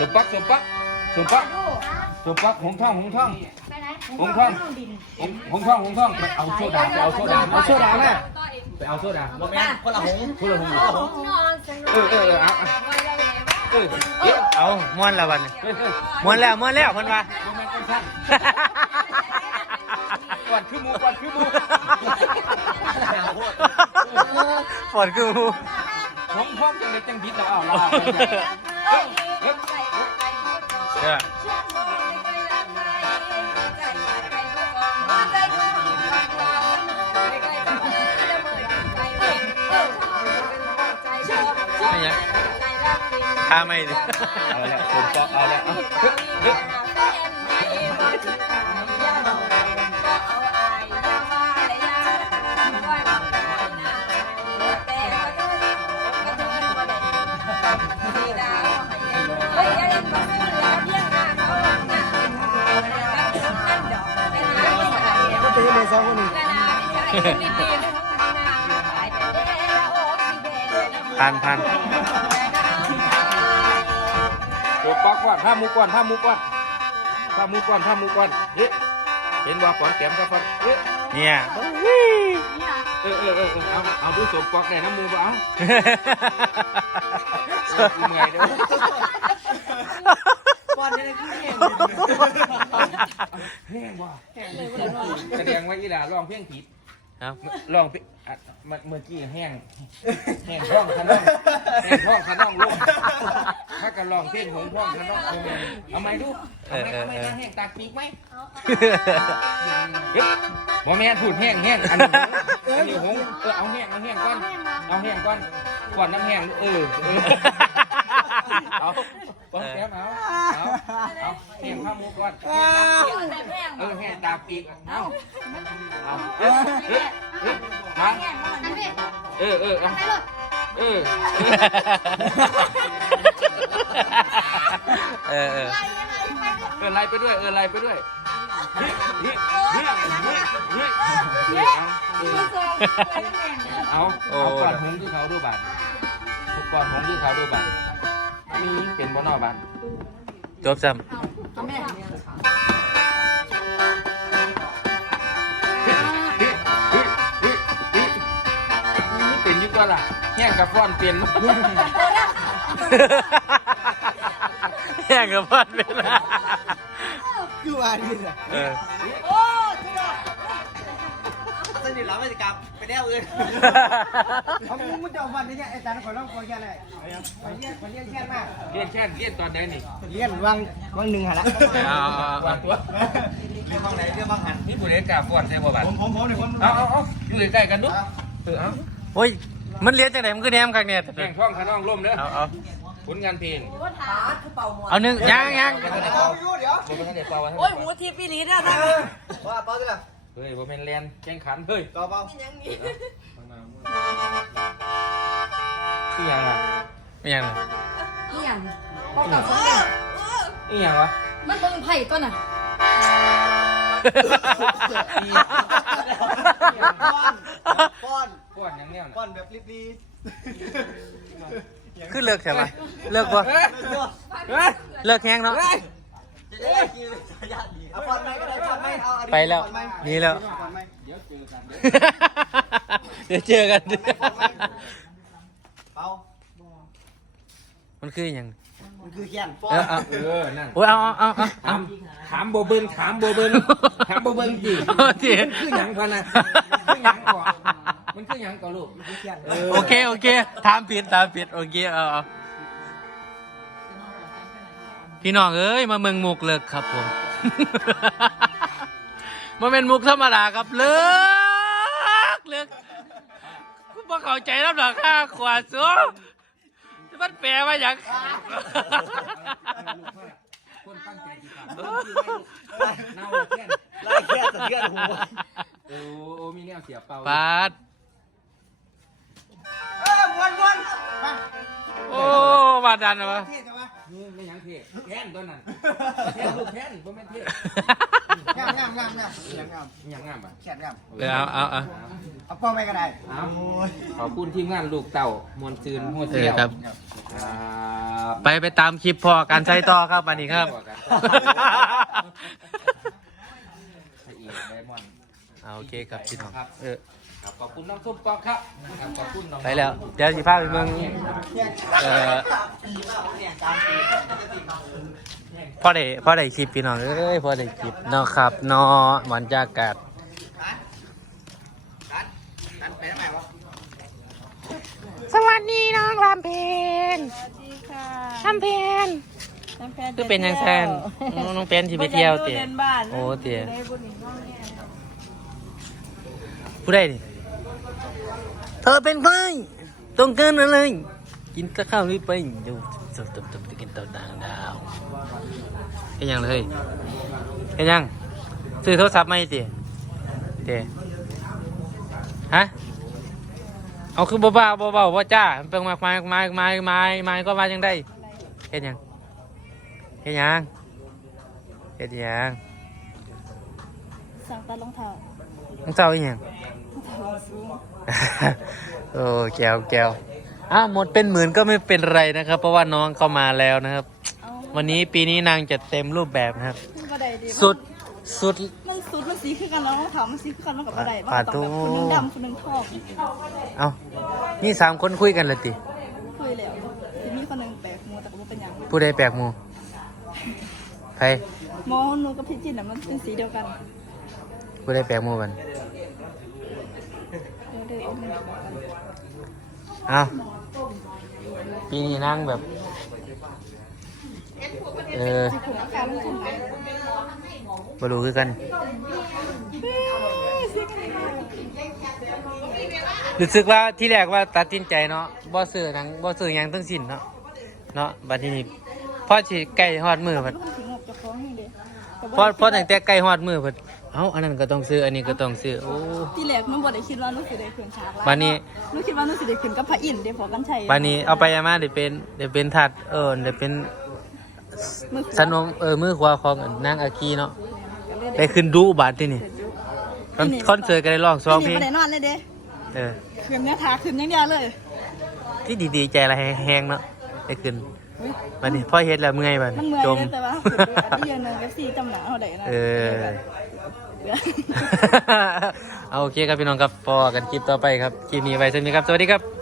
สมปักสมปักสมปักสมปักหงทองหงทองไปไหนหงทองหงหงทองหงทองไปเอาโซดาไปเอาโซดาเอาโซดาแม่ไปเอาโซดาบ่แม่นคนละหงคนละหงนอนสนุกเออเออเออเอาเออเอ๊ะเอาม้วนและวันนี้เฮ้ยเฮ้ยม้วนแล้วม้วนแล้วเพิ่นว่าโมเมนต์กันสั้นก่อนคือหมูก่อนคือหมูปวดคือหมูหงทองจังเลยจังบิดเราเอา เราเอาเด้อไม่ยังข้าไม่ดิเอาละผมก็เอาละ สองคนนี้พันพันเดี๋ยวปักก่อนถ้าหมูก่อนถ้าหมูก่อนถ้าหมูก่อนถ้าหมูก่อนเฮ้ยเห็นว่าก่อนแก้มกับฟันเฮ้ยเนี่ยเออเออเออเออเอาเอาดูสมปอกได้น้ำมูบ่เอากูเมื่อยเด้อป้อนนี่คือแห้ง แห้งว่ะแสดงว่าอีหล่าร้องเพลงผิดครับร้องเพลงอะเมื่อเมื่อกี้แห้งแห้งท้องขนองแห้งท้องขนองลงถ้ากันร้องเพลงหงท้องขนองเอาไหมเอาไหมดูเอาไหมเอาไหมนะแห้งตากปีกไหมเฮ้ยบ่แม่นพูดแห้งแห้งอันนี้อันนี้หงเออเอาแห้งเอาแห้งก่อนเอาแห้งก่อนก่อนน้ำแห้งเออเออ เอาป้อนแก้มเอาเอาเอาแห้งข้าวหมูก่อนเออแห้งตากปีกเอาเอาเออเออเออมาเออเออเอาเออเออเออเออไล่ไปด้วย เออไล่ไปด้วยเฮ้ยเฮ้ยเฮ้ยเฮ้ยเฮ้ยเฮ้ยเอาเอาเอากอดหงที่เขาดูบัตรทุกกอดหงที่เขาดูบัตร มีเป็นบนนอกบัตรจบซ้เฮ้ยเฮ้ยเฮ้ยเฮ้ยเฮ้ยนี่เป็นอยุตัวล่ะแห้งกับฟ้อนเปลี่ยนำแย่งกับพันเวลาคือว่านี่แหละ เออ สนิทแล้วไม่จะกลับไปแน่อื่นเขามึงจะเอาวันนี้ไอ้จานขอร้องขอแค่ไหนขอเลี้ยนขอเลี้ยนแค่มากเรียนแค่เรียนตอนใดนี่เลี้ยนวังวังหนึ่งหันละเอาเอาเอาวันตัวเลี้ยนวังไหนเลี้ยนวังหันนี่ผู้เรียนกล้าฟ้อนใช่ป่ะบัตรผมผมผมเนี่ยผมเอาเอาเอาอยู่ใกล้ๆกันดูเออเอาโอ้ยมันเลี้ยงจากไหนมันคือแนมกักเนี่ยแข่งท้องขนองล่มเด้อเอาเอาผลงานเพลงเอาหนึ่งยังยังเอาอยู่เดี๋ยวผมไม่ทันได้เป่าไว้โอ้ยหูทีปีนี้เนี่ยนะว่าเป้าด้วยล่ะ เฮ้ยผมเป็นแลนแข่งขันเฮ้ยเป้าเป้าคือหยังอะไม่ยังเลยนี่อย่างพอกับสงกรานต์นี่หยังวะมันเบิ่งไผ่ตัวน่ะป้อนป้อนหยังเนี่ยป้อนแบบรีบขึ้นเลิกใช่ปะเลิกปะเฮ้ยเฮ้ยเลิกแห้งเนาะจะได้กินยาดี เอาป้อนไหมก็ได้ป้อนไหมเอาไปแล้วหนี่แล้วป้อนไหมเดี๋ยวเจอกันเด้อเดี๋ยวเจอกัน เป้ามันคืออย่างมันคือแค้นป้อเอนอเอาเออ นั่นโอ้ยเอาเอาเอาเอาถามถามโบเบิงถามโบเบิงถามโบเบิงจีเอาสิมันคือหยังพะนะคือหยังก่อนมันคือหยังก่อนลูกคือแค้นโอเค โอเค ถามผิดถามผิด โอเค เอาเอา พี่น้องเอ้ยมาเมืองมุกเลิกครับผมมาเป็นมุกธรรมดาครับเลิกเลิกกูบ่เข้าใจแล้วหรอกค่าขวาสูมันแปลว่าอย่างคนตั้งใจดีครับเน่าแค่นไล่แค้นสะเทือนหัวโอ้โอ้มีแนวเสียเป่าปาดเออวนวนมาโอ้บาดันนะวะเท่จังวะ นี่ไม่หยังเท่แค่นตัวนั้นแค่นลูกแค่นบ่แม่นเท่งามงามงามงามงามงามหยังงามอะแค้นงามเออเอาเอาเอาเอาป้อนไปก็ได้เอาขอบคุณทีมงานลูกเต่ามวลซืนหัวเอเสีอยวครับอ่าบไปไปตามคลิปพอการใช้ต่อครับวันนี้ครับ พระเอกไดมอนด์ เอาโอเคครับพี่น้องเออ ครับขอบคุณน้องส้มปองครับนะครับขอบคุณน้องไปแล้ว เดี๋ยวสิพาไปเมืองเอ่อพ่อได้พ่อได้คลิปพี่น้องเอ้ยพ่อได้คลิปเนาะครับเนาะบรรยากาศร้านร้านไปทำไมวะสวัสดีน้องลำเพนสวัสดีค่ะลำเพนน้ำแพนคือเป็นยังแทนน้องน้องเป็นที่ไปเที่ยวเตี๋ยเดินบ้านโอ้เตี๋ยได้บุญอีกน้องเนี่ยผู้ใดนี่ เธอเป็นใครต้องการอะไร กินตะข้าวหรือไปดูตุ่มตุ่มตุ่มกินเต่าดางดาวเห็นยังเลยเห็นยังซื้อโทรศัพท์ไหมเตี๋ยเตี๋ยฮะเอาคือเบาๆเบาๆว่าจ้ามันเป็นมากมายมายมายมายมายก็มาจังได้เห็นยังเห็นยังเห็นยังสั่งตัดรองเท้าต้องเศร้าอีกยัง โอ้แก้วแก้วอ้าวหมดเป็นหมื่นก็ไม่เป็นไรนะครับ เพราะว่าน้องเข้ามาแล้วนะครับเอาวันนี้ปีนี้นางจะเต็มรูปแบบนะครับ บ่ได้ดีสุดสุดมันสุดมันสีคือกันแล้วรองเท้ามันสีคือกันมันกับบ่ได้มันปาต้ตูองแบบคนหนึงดำคนหนึงทองเอานี่สามคนคุยกันเลยติคุยแล้วสิมีคนหนึงแปลกหมูแต่ก็บ่เป็นหยังผู้ใดแปลกหมูใครหมอหนูกับพี่จินน่ะมันเป็นสีเดียวกันผู้ใดแปลกหมูกัน เดินเอาปีนี้นางแบบ เออสิผมาการมันขึ้นไหมบรู้คือกันรู้สึกว่าที่แรกว่าตัดสินใจเนาะบ่ซื้อหนังบ่ซื้อหยังทั้งสินเนาะเนาะบัดนี้พ่อสิใกล้ฮอดมือเพิ่นมันถึงงบเจะฟ้าของให้เด้แต่พอตั้งแต่ใกล้ฮอดมือเพิ่น เอ้าอันนั้นก็ต้องซื้ออันนี้ก็ต้องซื้อโอ้ ที่แรกหนูบ่ได้คิดว่าหนูสิได้ขึ้นฉากหลายบัดนี้ หนูคิดว่าหนูสิได้ขึ้นกับพระอินทร์เด้พอกันชัยบัดนี้เอาไปเอามาได้เป็นได้เป็นทัดเออได้เป็นมือสนมเออมือขวาของนางอาคีเนาะได้ได้ขึ้นดูบาดที่นี่คอนคอนเสิร์ตก็ได้ร้องสองเพลนี่งบ่ได้นอนเลยเด้เออขึ้นเนี่ยทาขึ้นอย่างเดียวเลยที่ดีๆใจละแฮงๆเนาะได้ขึ้นอุ๊ยบัดนี้พ่อเฮ็ดแล้วเมื่อยบัดมันเมื่อยจม เลยแต่ว่าอันนี้ยังนึง FC จำหนาเฮาได้นะเออ เบื่อ เอาโอเคครับพี่น้องครับพอกันคลิปต่อไปครับคลิปนี้ไว้สวัสดีครับสวัสดีครับ